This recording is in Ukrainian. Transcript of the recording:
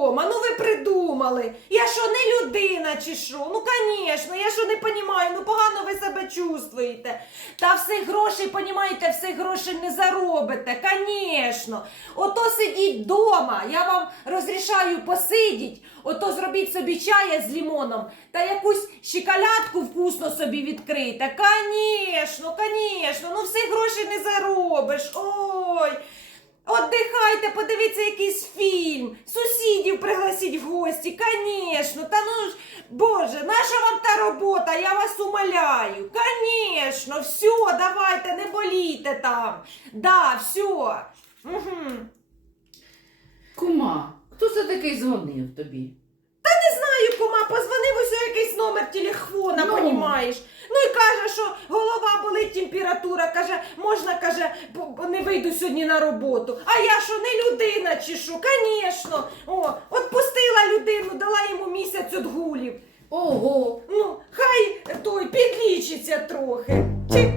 останься дома. Ну ви придумали. Я що, не людина чи що? Ну, звісно, я що не понімаю, ну погано ви себе чувствуєте. Та всіх грошей, понімаєте, всіх грошей не заробите, звісно. Ото сидіть вдома, я вам розрішаю посидіть, ото зробіть собі чая з лімоном та якусь шоколадку вкусно собі відкрийте. Звісно, звісно, ну всіх грошей не заробиш. Ой. Отдихайте, подивіться якийсь фільм, сусідів в гості, звісно. Та ну ж, Боже, наша вам та робота, я вас умоляю. Звісно, все, давайте, не болійте там. Да, все. Угу. Кума, хто це такий дзвонив тобі? Та Не знаю, кума, позвонив ось якийсь номер телефона, Ну. понімаєш. Ну і каже, що голова болить, температура, каже, можна, каже, бо- бо не вийду сьогодні на роботу. А я що, не людина чи що? Звісно. О, отпустила людину, дала йому місяць отгулів. Ого, Ну, хай той підлічиться трохи. Чи